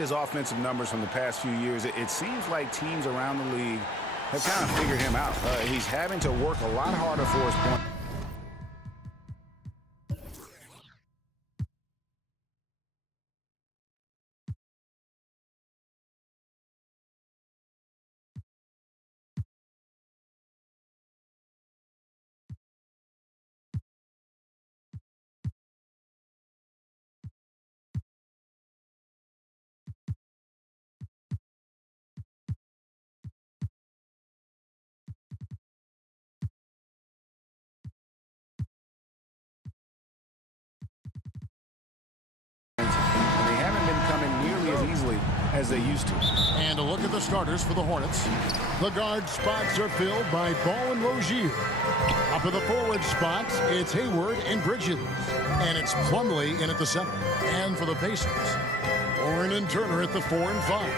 His offensive numbers from the past few years, it seems like teams around the league have kind of figured him out. He's having to work a lot harder for his point. As they used to. And a look at the starters for the Hornets. The guard spots are filled by Ball and Rozier. Up in the forward spots, it's Hayward and Bridges. And it's Plumlee in at the center. And for the Pacers, Warren and Turner at the 4 and 5.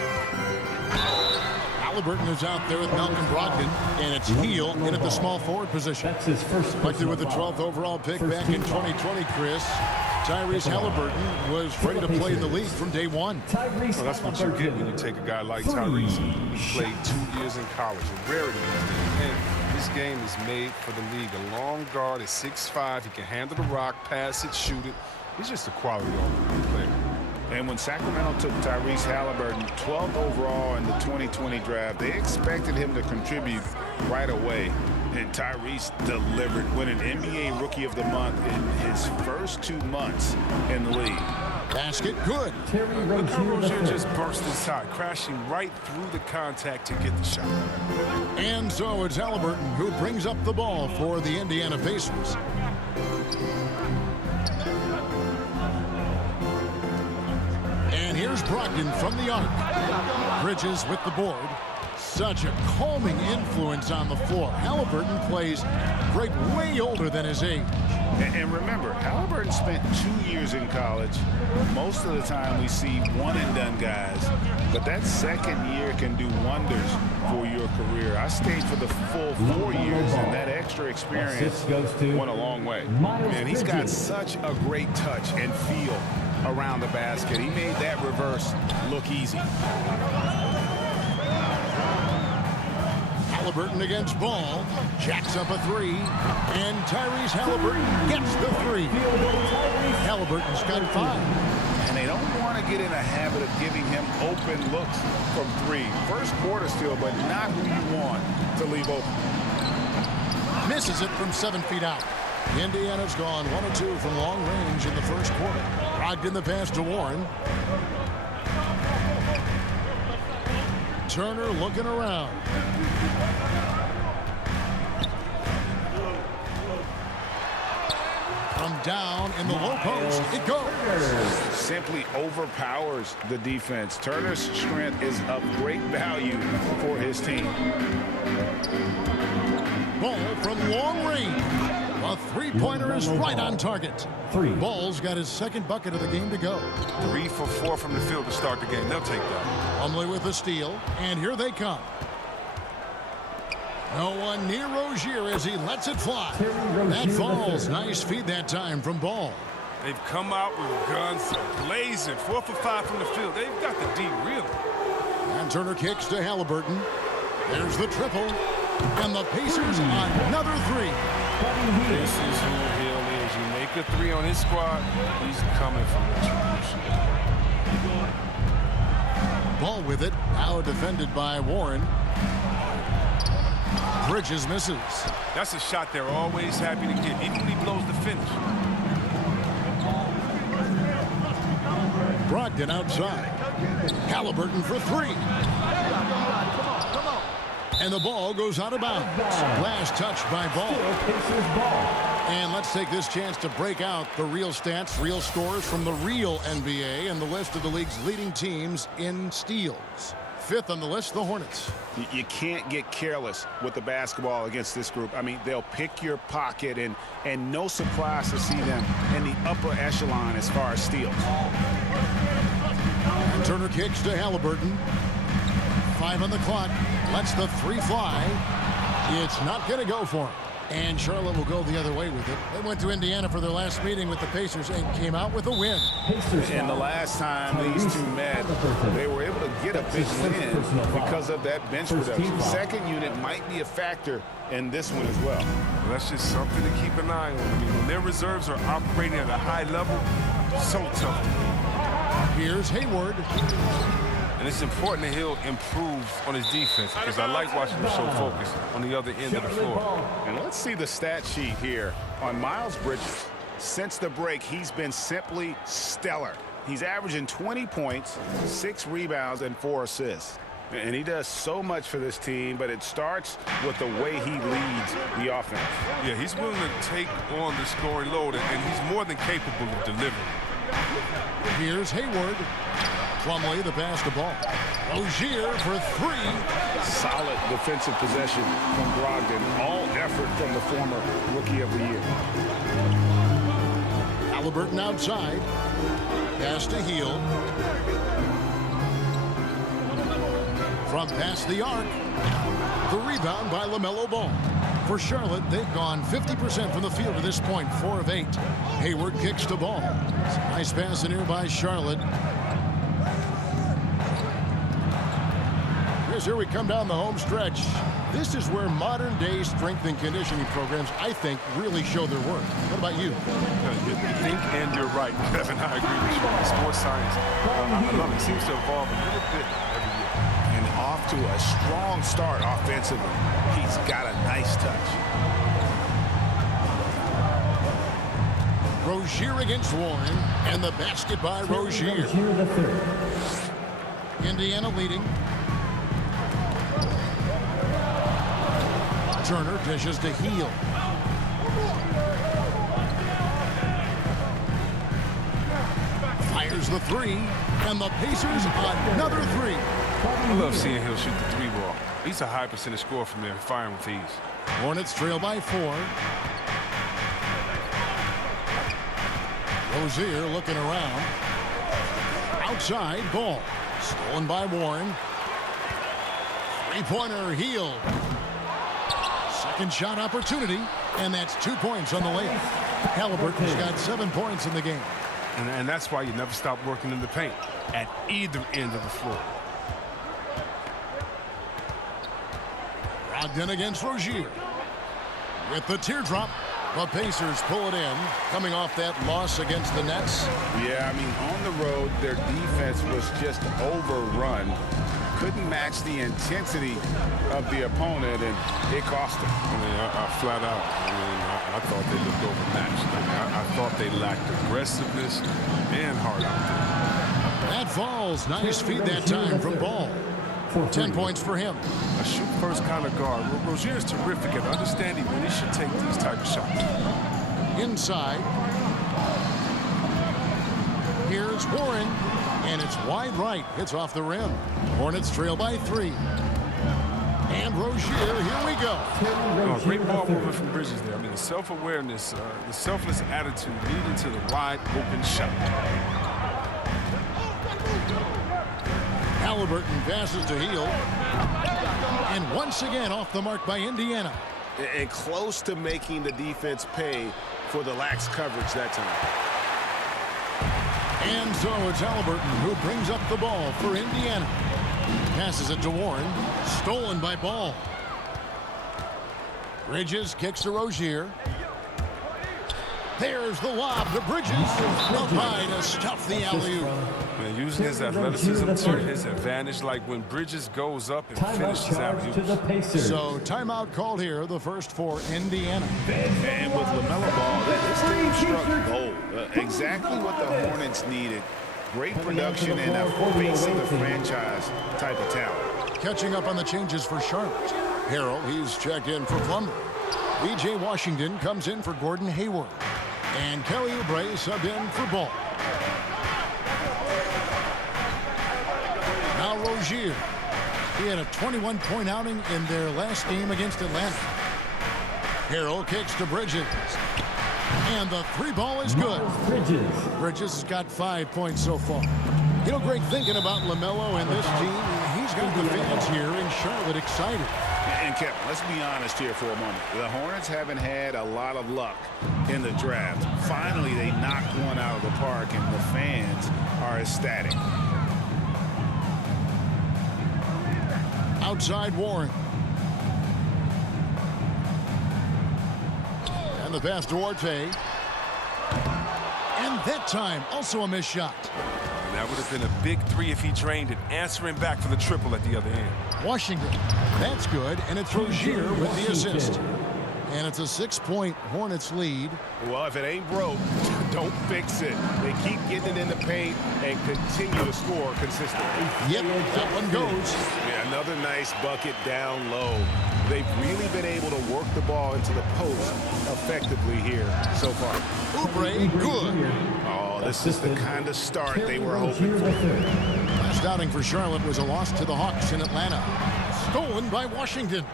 Halliburton is out there with Malcolm Brogdon, and it's Heel in at the small forward position. That's his first. Selected with the 12th overall pick back in 2020, Chris. Tyrese Halliburton was ready to play in the league from day one. Well, that's what you get when you take a guy like Tyrese. He played 2 years in college, a rarity. And his game is made for the league. A long guard is 6'5". He can handle the rock, pass it, shoot it. He's just a quality all-around player. And when Sacramento took Tyrese Halliburton 12th overall in the 2020 draft, they expected him to contribute right away. And Tyrese delivered, winning NBA Rookie of the Month in his first 2 months in the league. Basket good. Look how Rozier just burst inside, crashing right through the contact to get the shot. And so it's Halliburton who brings up the ball for the Indiana Pacers. And here's Brogdon from the arc. Bridges with the board. Such a calming influence on the floor. Halliburton plays great, way older than his age. And remember, Halliburton spent 2 years in college. Most of the time we see one-and-done guys. But that second year can do wonders for your career. I stayed for the full 4 years, and that extra experience went a long way. Man, he's got such a great touch and feel around the basket. He made that reverse look easy. Halliburton against Ball, jacks up a 3, and Tyrese Halliburton gets the 3. Halliburton's got 5. And they don't want to get in a habit of giving him open looks from 3. First quarter still, but not who you want to leave open. Misses it from 7 feet out. Indiana's gone 1 of 2 from long range in the first quarter. Brogdon the pass to Warren. Turner looking around. From down in the low post, it goes. Simply overpowers the defense. Turner's strength is of great value for his team. Ball from long range. A three-pointer is right on target. Ball's got his second bucket of the game to go. 3 for 4 from the field to start the game. They'll take that. Plumlee with the steal, and here they come. No one near Rozier as he lets it fly. That falls. Nice feed that time from Ball. They've come out with guns blazing. 4 for 5 from the field. They've got the D real. And Turner kicks to Halliburton. There's the triple. And the Pacers another 3. This is who Hill is. You make a 3 on his squad, he's coming from retribution. Ball with it. Now defended by Warren. Bridges misses. That's a shot they're always happy to get, even when he blows the finish. Brogdon outside. Halliburton for 3. And the ball goes out of bounds. Last touch by Ball. And let's take this chance to break out the real stats, real scores from the real NBA and the list of the league's leading teams in steals. 5th on the list, the Hornets. You can't get careless with the basketball against this group. I mean, they'll pick your pocket, and no surprise to see them in the upper echelon as far as steals. And Turner kicks to Halliburton. 5 on the clock. Lets the 3 fly. It's not going to go for him. And Charlotte will go the other way with it. They went to Indiana for their last meeting with the Pacers and came out with a win. And the last time these two met, they were able to get a big win because of that bench production. Second unit might be a factor in this one as well. Well, that's just something to keep an eye on. I mean, when their reserves are operating at a high level, so tough. Here's Hayward. And it's important that he'll improve on his defense because I like watching him show focus on the other end of the floor. And let's see the stat sheet here on Miles Bridges. Since the break, he's been simply stellar. He's averaging 20 points, 6 rebounds, and 4 assists. And he does so much for this team, but it starts with the way he leads the offense. Yeah, he's willing to take on the scoring load, and he's more than capable of delivering. Here's Hayward. Plumlee the pass to Ball. Rozier for 3. Solid defensive possession from Brogdon. All effort from the former Rookie of the Year. Halliburton outside. Pass to Hield. From past the arc. The rebound by LaMelo Ball. For Charlotte, they've gone 50% from the field to this point, 4 of 8. Hayward kicks to Ball. Nice pass in here by Charlotte. Here we come down the home stretch. This is where modern-day strength and conditioning programs, I think, really show their worth. What about you? You think and you're right, Kevin. I agree with you. Sports science, I love it. It seems to evolve a little bit every year. And off to a strong start offensively. He's got a nice touch. Rozier against Warren, and the basket by Rozier. Indiana leading. Turner dishes to Hield. Fires the 3, and the Pacers another 3. I love seeing Hill shoot the 3 ball. He's a high percentage scorer from there, firing with ease. Hornets trail by 4. Rozier looking around. Outside, Ball. Stolen by Warren. Three-pointer, Hield. Second shot opportunity, and that's 2 points on the layup. Halliburton's got 7 points in the game. And that's why you never stop working in the paint at either end of the floor. Brogdon against Rozier. With the teardrop, the Pacers pull it in, coming off that loss against the Nets. Yeah, I mean, on the road, their defense was just overrun. Couldn't match the intensity of the opponent, and it cost them. I mean, flat out. I thought they looked overmatched. I thought they lacked aggressiveness and heart out there. That falls. Nice feed that time from Ball. 10 points for him. A shoot-first kind of guard. Rozier is terrific at understanding when he should take these type of shots. Inside. Here's Warren, and it's wide right. Hits off the rim. Hornets trail by 3. And Rozier, here we go. Great ball movement from Bridges there. I mean, the self-awareness, the selfless attitude leading to the wide open shot. Halliburton passes to Hield. And once again off the mark by Indiana. And close to making the defense pay for the lax coverage that time. And so it's Halliburton who brings up the ball for Indiana. Passes it to Warren. Stolen by Ball. Bridges kicks to Rozier. There's the lob to Bridges. Up high to stuff the alley-oop. Using his athleticism to his advantage, like when Bridges goes up and finishes alley-oop. So timeout called here, the first for Indiana. And with LaMelo Ball, this team struck gold. Exactly what the Hornets needed. Great production and a face of the franchise type of talent. Catching up on the changes for Charlotte. Harrell, he's checked in for Plumlee. B.J. Washington comes in for Gordon Hayward. And Kelly Oubre subbed in for Ball. Now Rozier. He had a 21-point outing in their last game against Atlanta. Harrell kicks to Bridges. And the 3 ball is good. Bridges has got 5 points so far. You know, Greg, thinking about LaMelo and this team, he he's got the fans here in Charlotte excited. And Kevin, let's be honest here for a moment. The Hornets haven't had a lot of luck in the draft. Finally, they knocked one out of the park, and the fans are ecstatic. Outside Warren. And the pass to Orte. And that time, also a missed shot. And that would have been a big three if he drained it, answering back for the triple at the other end. Washington. That's good, and it's Rozier with the assist. And it's a 6-point Hornets lead. Well, if it ain't broke, don't fix it. They keep getting it in the paint and continue to score consistently. Yep, that one goes. Yeah, another nice bucket down low. They've really been able to work the ball into the post effectively here so far. Oubre, good. Oh, this is the kind of start they were hoping for. Last outing for Charlotte was a loss to the Hawks in Atlanta. Stolen by Washington.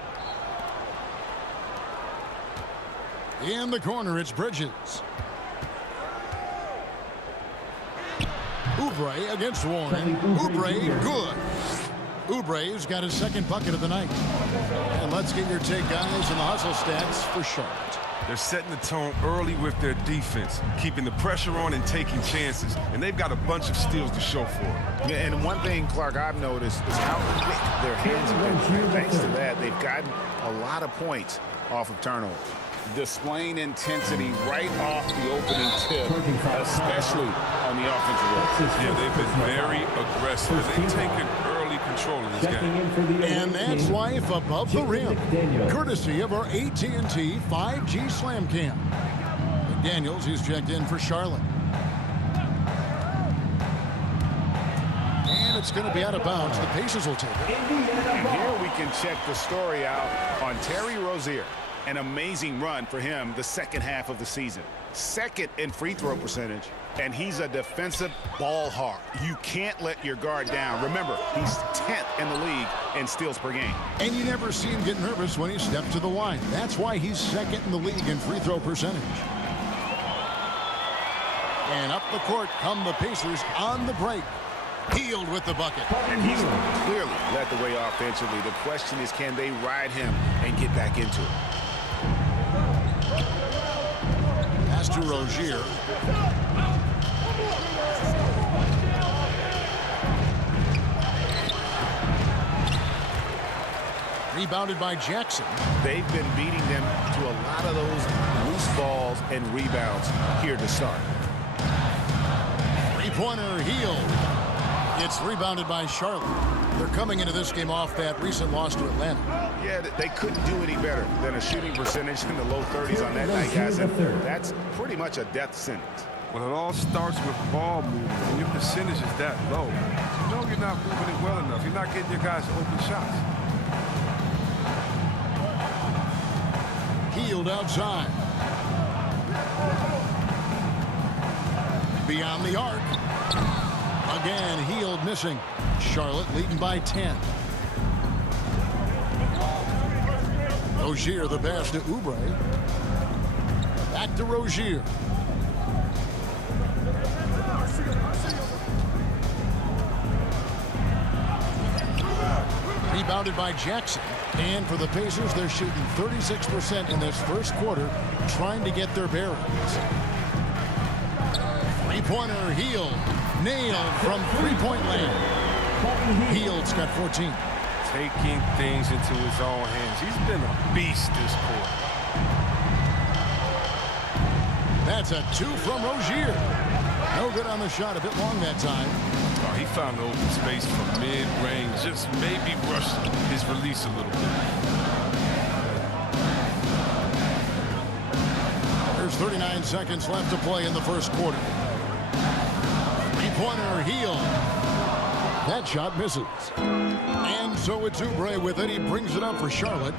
In the corner, it's Bridges. Oubre against Warren. Oubre, good. Oubre's got his second bucket of the night. And let's get your take, guys, on the hustle stats for Charlotte. They're setting the tone early with their defense, keeping the pressure on and taking chances. And they've got a bunch of steals to show for it. Yeah, and one thing, Clark, I've noticed is how quick their hands have been. And thanks to that, they've gotten a lot of points off of turnover. Displaying intensity right off the opening tip, especially on the offensive end. Yeah, they've been very aggressive. They've taken early control of this game. And that's life above the rim, courtesy of our AT&T 5G Slam Cam. McDaniels, he's checked in for Charlotte. And it's going to be out of bounds. The Pacers will take it. And here we can check the story out on Terry Rozier. An amazing run for him the second half of the season. Second in free throw percentage, and he's a defensive ball hawk. You can't let your guard down. Remember, he's 10th in the league in steals per game. And you never see him get nervous when he steps to the line. That's why he's second in the league in free throw percentage. And up the court come the Pacers on the break. Healed with the bucket. And he's clearly led the way offensively. The question is, can they ride him and get back into it? Pass to Rozier. Rebounded by Jackson. They've been beating them to a lot of those loose balls and rebounds here to start. Three-pointer Healed. It's rebounded by Charlotte. They're coming into this game off that recent loss to Atlanta. Yeah, they couldn't do any better than a shooting percentage in the low 30s on that night, guys. And that's pretty much a death sentence. Well, it all starts with ball movement. When your percentage is that low, you know you're not moving it well enough. You're not getting your guys open shots. Healed outside. Beyond the arc. Again, Healed missing. Charlotte leading by 10. Rozier the pass to Oubre. Back to Rozier. Rebounded by Jackson. And for the Pacers, they're shooting 36% in this first quarter, trying to get their bearings. Three-pointer Healed. Nailed from three-point land. Heald's got 14. Taking things into his own hands. He's been a beast this quarter. That's a 2 from Rozier. No good on the shot, a bit long that time. Oh, he found the open space from mid-range. Just maybe rushed his release a little bit. There's 39 seconds left to play in the first quarter. Three-pointer Healed. That shot misses. And so it's Oubre with it. He brings it up for Charlotte.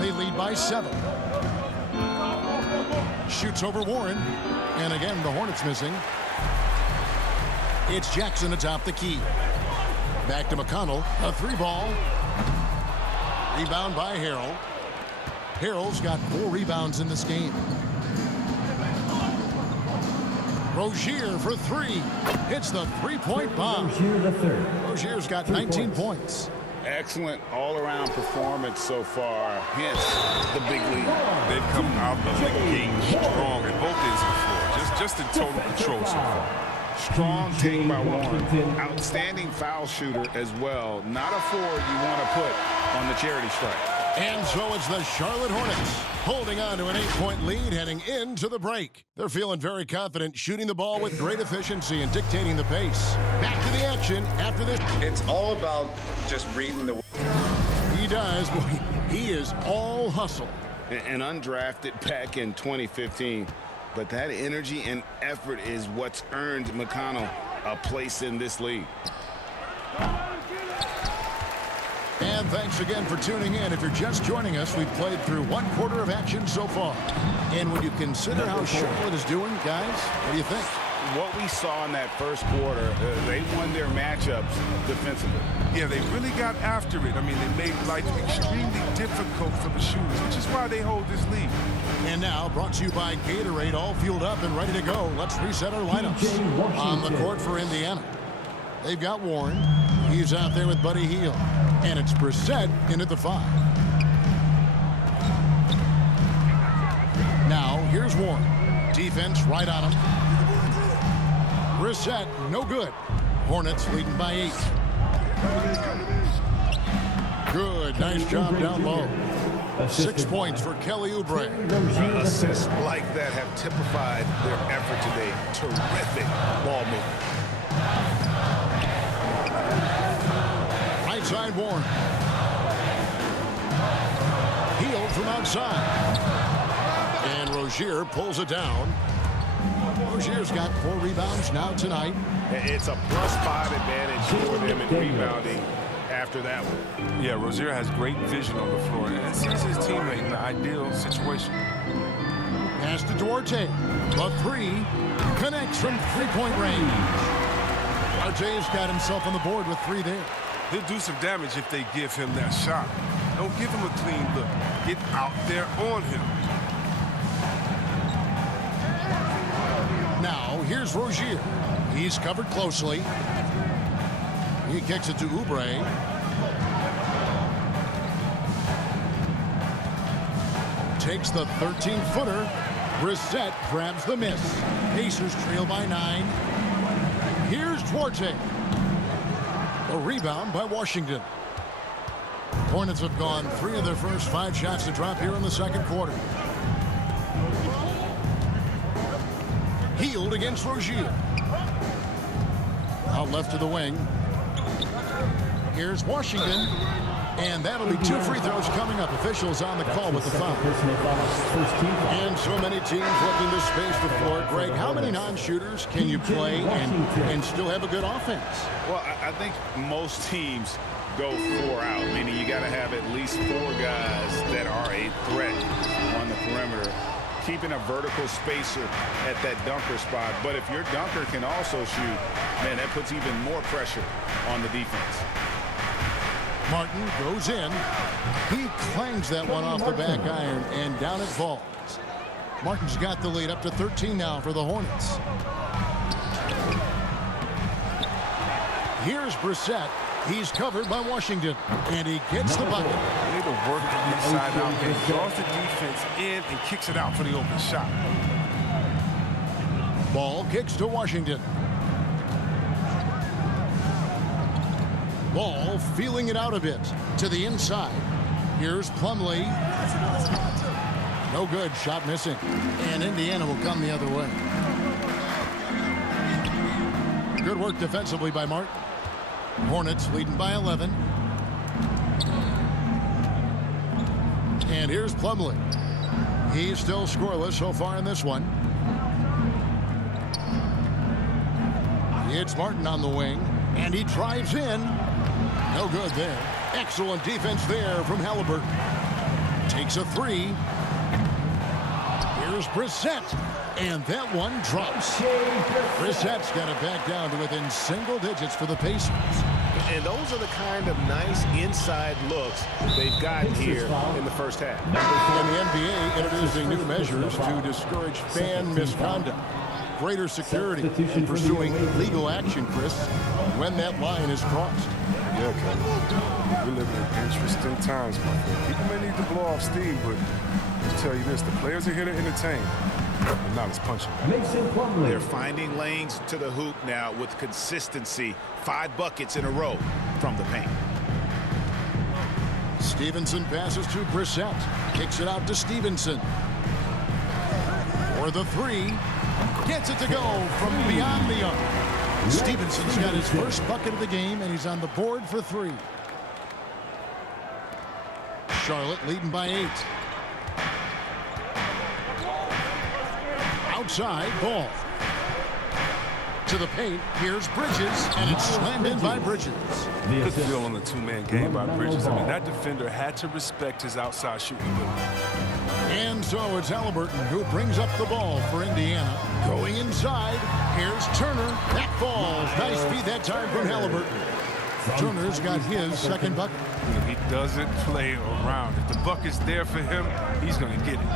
They lead by 7. Shoots over Warren. And again, the Hornets missing. It's Jackson atop the key. Back to McConnell. A 3-ball. Rebound by Harrell. Harrell's got 4 rebounds in this game. Rozier for three. Hits the three-point bomb. Rozier's got 19 points. Excellent all-around performance so far, hence the big lead. They've come out of the gate strong at both ends of the floor. Just in total control so far. Strong take by Warren. Outstanding foul shooter as well. Not a forward you want to put on the charity stripe. And so it's the Charlotte Hornets holding on to an 8-point lead heading into the break. They're feeling very confident, shooting the ball with great efficiency and dictating the pace. Back to the action after this. It's all about just reading the... He does. Boy, he is all hustle. And undrafted back in 2015. But that energy and effort is what's earned McConnell a place in this league. And thanks again for tuning in. If you're just joining us, we've played through 1/4 of action so far. And when you consider how Charlotte is doing, guys, what do you think? What we saw in that first quarter, they won their matchups defensively. Yeah, they really got after it. I mean, they made life extremely difficult for the shooters, which is why they hold this lead. And now, brought to you by Gatorade, all fueled up and ready to go. Let's reset our lineups. On the court for Indiana, they've got Warren. He's out there with Buddy Hield. And it's Brissett in at the 5. Now, here's Warren. Defense right on him. Brissett, no good. Hornets leading by 8. Good, nice job down low. 6 points for Kelly Oubre. Assists like that have typified their effort today. Terrific ball movement. Right side Warren. Hield from outside. And Rozier pulls it down. Rozier's got 4 rebounds now tonight. It's a +5 advantage for them in rebounding after that one. Yeah, Rozier has great vision on the floor and sees his teammate in the ideal situation. Pass to Duarte. The 3 connects from 3-point range. Duarte's got himself on the board with 3 there. He'll do some damage if they give him that shot. Don't give him a clean look. Get out there on him. Now, here's Rozier. He's covered closely. He kicks it to Oubre. Takes the 13-footer. Brissett grabs the miss. Pacers trail by 9. Here's Duarte. A rebound by Washington. Hornets have gone 3 of their first 5 shots to drop here in the second quarter. Hield against Rozier. Out left to the wing. Here's Washington. And that'll be 2 free throws coming up. Officials on the call with the foul. And so many teams looking to space the floor. Greg, how many non-shooters can you play and still have a good offense? Well, I think most teams go 4 out, meaning you got to have at least 4 guys that are a threat on the perimeter, keeping a vertical spacer at that dunker spot. But if your dunker can also shoot, man, that puts even more pressure on the defense. Martin goes in. He clangs that one off the back iron, and down it falls. Martin's got the lead up to 13 now for the Hornets. Here's Brissett. He's covered by Washington, and he gets the bucket. They need to work the inside out game. Draws the defense in and kicks it out for the open shot. Ball kicks to Washington. Ball feeling it out a bit to the inside. Here's Plumlee. No good. Shot missing. And Indiana will come the other way. Good work defensively by Martin. Hornets leading by 11. And here's Plumlee. He's still scoreless so far in this one. It's Martin on the wing. And he drives in. No good there. Excellent defense there from Halliburton. Takes a 3. Here's Brissett. And that one drops. Brissett's got it back down to within single digits for the Pacers. And those are the kind of nice inside looks they've gotten here in the first half. And the NBA introducing new measures to discourage fan misconduct. greater security in pursuing legal action, Chris, when that line is crossed. Yeah, Kevin. We're living in interesting times, my friend. People may need to blow off steam, but I'll tell you this, the players are here to entertain. And now it's punching. They're finding lanes to the hoop now with consistency. 5 buckets in a row from the paint. Stevenson passes to Brissett. Kicks it out to Stevenson. For the 3. Gets it to go from beyond the arc. Stevenson's got his first bucket of the game, and he's on the board for 3. Charlotte leading by 8. Outside, ball. To the paint, here's Bridges, and it's slammed in by Bridges. Good feel on the two-man game by Bridges. I mean, that defender had to respect his outside shooting ability. And so it's Halliburton who brings up the ball for Indiana. Going inside, here's Turner. That falls. Nice feed that time from Halliburton. Turner's got his second bucket. He doesn't play around. If the bucket's there for him, he's going to get it.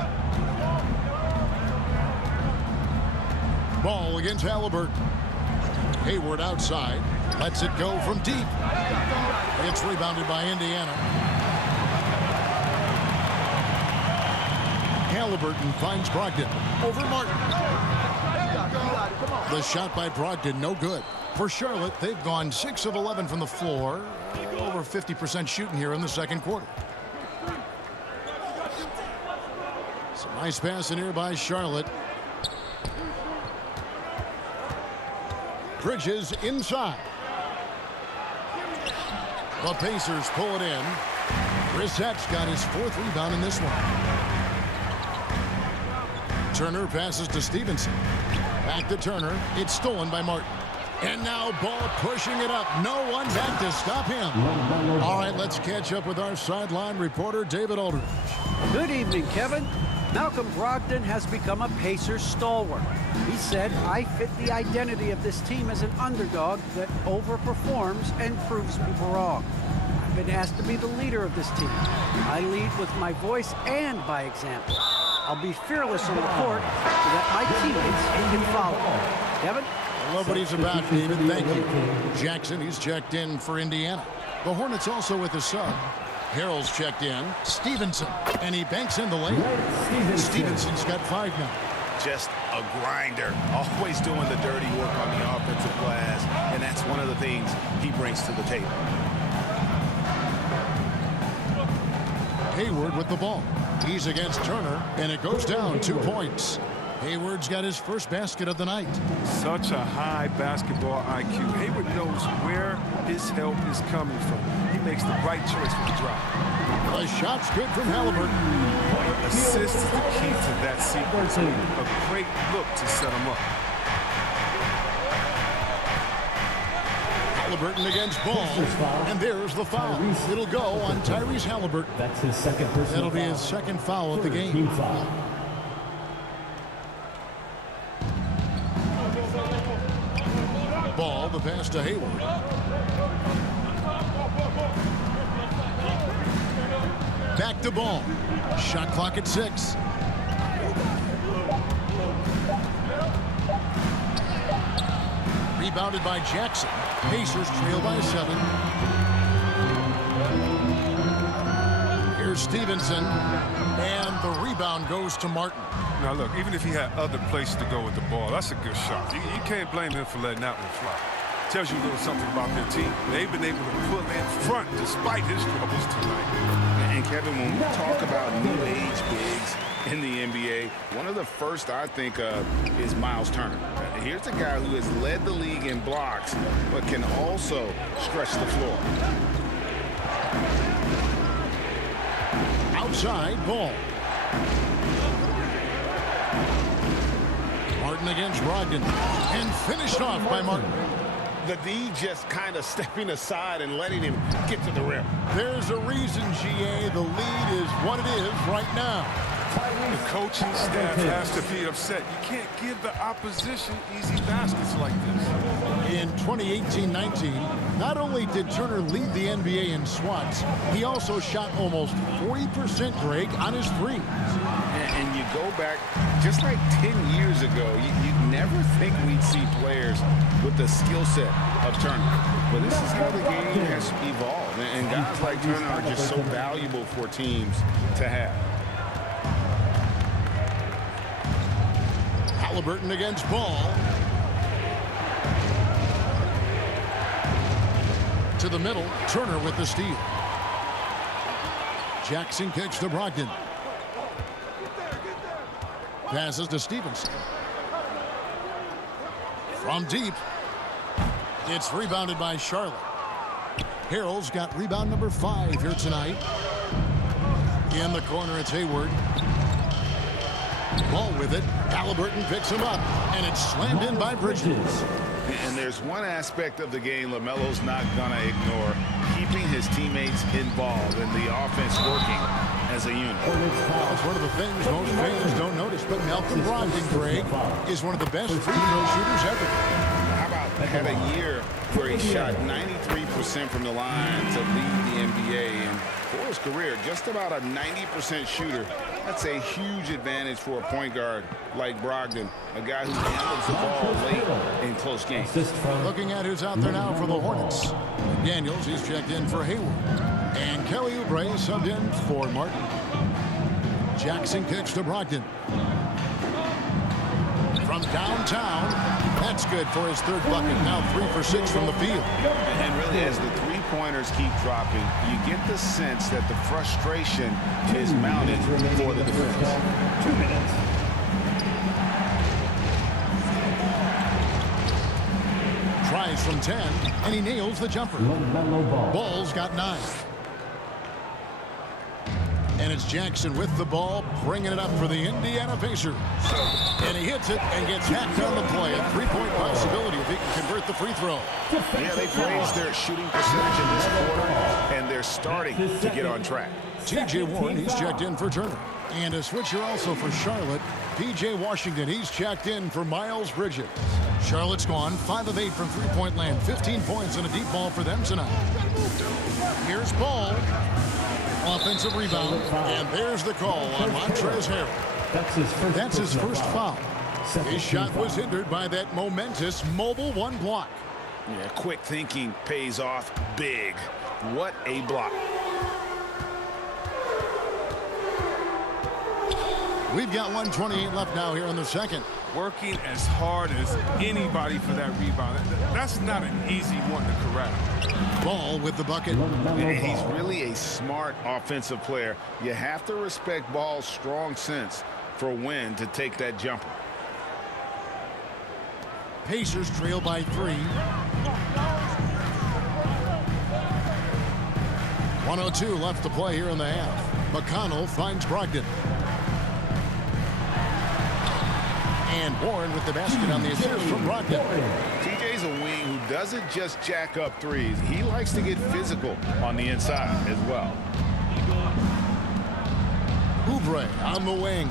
Ball against Halliburton. Hayward outside. Lets it go from deep. It's rebounded by Indiana. Halliburton finds Brogdon. Over Martin. The shot by Brogdon, no good. For Charlotte, they've gone 6 of 11 from the floor. Over 50% shooting here in the second quarter. Some nice pass in here by Charlotte. Bridges inside. The Pacers pull it in. Brissett's got his 4th rebound in this one. Turner passes to Stevenson. Back to Turner. It's stolen by Martin. And now Ball pushing it up. No one back to stop him. All right, let's catch up with our sideline reporter, David Aldridge. Good evening, Kevin. Malcolm Brogdon has become a Pacers stalwart. He said, I fit the identity of this team as an underdog that overperforms and proves people wrong. I've been asked to be the leader of this team. I lead with my voice and by example. I'll be fearless on the court so that my teammates can follow. Kevin? I love what he's about, David. Thank you. Jackson, he's checked in for Indiana. The Hornets also with a sub. Harrell's checked in. Stevenson, and he banks in the lane. Stevenson's got 5 now. Just a grinder, always doing the dirty work on the offensive glass, and that's one of the things he brings to the table. Hayward with the ball. He's against Turner, and it goes down 2 points. Hayward's got his first basket of the night. Such a high basketball IQ. Hayward knows where his help is coming from. He makes the right choice with the drive. The shot's good from Halliburton. The assist is the key to that sequence. A great look to set him up. Halliburton against Ball, and there's the foul. It'll go on Tyrese Halliburton. That's his second personal That'll be foul. his second foul of the game. Team foul. Ball, the pass to Hayward. Back to Ball. Shot clock at 6. Rebounded by Jackson. Pacers trail by 7. Here's Stevenson. And the rebound goes to Martin. Now, look, even if he had other places to go with the ball, that's a good shot. You can't blame him for letting that one fly. Tells you a little something about their team. They've been able to pull in front despite his troubles tonight. And Kevin, when we talk about new age bigs in the NBA, one of the first I think of is Miles Turner. Here's a guy who has led the league in blocks, but can also stretch the floor. Outside, Ball. Martin against Brogdon. And finished off by Martin. The D just kind of stepping aside and letting him get to the rim. There's a reason, GA, the lead is what it is right now. The coaching staff has to be upset. You can't give the opposition easy baskets like this. In 2018-19, not only did Turner lead the NBA in swats, he also shot almost 40%, Greg, on his threes. And you go back just like 10 years ago, you'd never think we'd see players with the skill set of Turner. But this is how the game has evolved. And guys like Turner are just so valuable for teams to have. Halliburton against Ball. To the middle, Turner with the steal. Jackson kicks to Brogdon. Passes to Stevenson. From deep. It's rebounded by Charlotte. Harrell's got rebound number 5 here tonight. In the corner, it's Hayward. Ball with it. Halliburton picks him up. And it's slammed in by Bridges. And there's one aspect of the game LaMelo's not going to ignore. Keeping his teammates involved and the offense working as a unit. Well, it's one of the things most fans don't notice. But Malcolm Brogdon, Greg, is one of the best free throw shooters ever. How about had a year where he shot 93% from the line to lead the NBA, and for his career, just about a 90% shooter. That's a huge advantage for a point guard like Brogdon, a guy who handles the ball late in close games. Looking at who's out there now for the Hornets. Daniels, he's checked in for Hayward. And Kelly Oubre subbed in for Martin. Jackson kicks to Brogdon. From downtown, that's good for his 3rd bucket. Now 3 for 6 from the field. And really, as the three-pointers keep dropping, you get the sense that the frustration is mounted for the defense. 2 minutes. Tries from 10, and he nails the jumper. Ball's got 9. And it's Jackson with the ball, bringing it up for the Indiana Pacers. And he hits it and gets hacked on the play. A 3-point possibility if he can convert the free throw. Yeah, they've raised their shooting percentage in this quarter, and they're starting to get on track. T.J. Warren, he's checked in for Turner. And a switcher also for Charlotte. P.J. Washington, he's checked in for Miles Bridges. Charlotte's gone 5 of 8 from three-point land. 15 points and a deep ball for them tonight. Here's Ball. Offensive rebound, and there's the call on Montrezl Harrell. That's his first foul. His shot was hindered by that momentous mobile 1 block. Yeah, quick thinking pays off big. What a block. We've got 1:28 left now here in the second. Working as hard as anybody for that rebound. That's not an easy one to corral. Ball with the bucket. He's really a smart offensive player. You have to respect Ball's strong sense for when to take that jumper. Pacers trail by 3. 1:02 left to play here in the half. McConnell finds Brogdon. And Warren with the basket on the assist from Brogdon. TJ's a wing who doesn't just jack up threes. He likes to get physical on the inside as well. Oubre on the wing.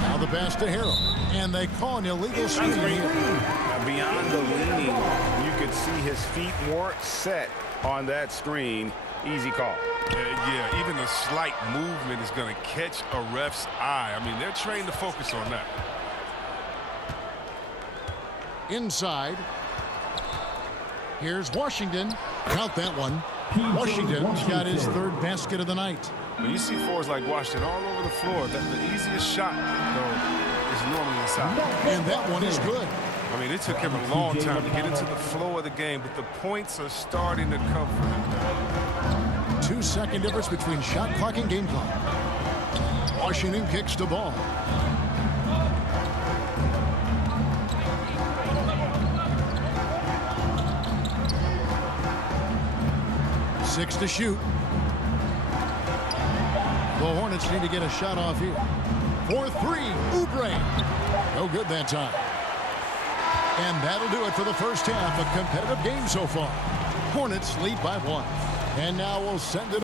Now the pass to Harrell. And they call an illegal screen here. Now beyond the leaning, you could see his feet weren't set on that screen. Easy call. Yeah, even a slight movement is going to catch a ref's eye. I mean, they're trained to focus on that. Inside. Here's Washington. Count that one. Washington's got his 3rd basket of the night. When you see forwards like Washington all over the floor, the easiest shot, though, is normally inside. And that one is good. I mean, it took him a long time to get into the flow of the game, but the points are starting to come for him now. 2-second difference between shot clock and game clock. Washington kicks the ball. Six to shoot. The Hornets need to get a shot off here. 4-3, Oubre. No good that time. And that'll do it for the first half. A competitive game so far. Hornets lead by 1. And now we'll send it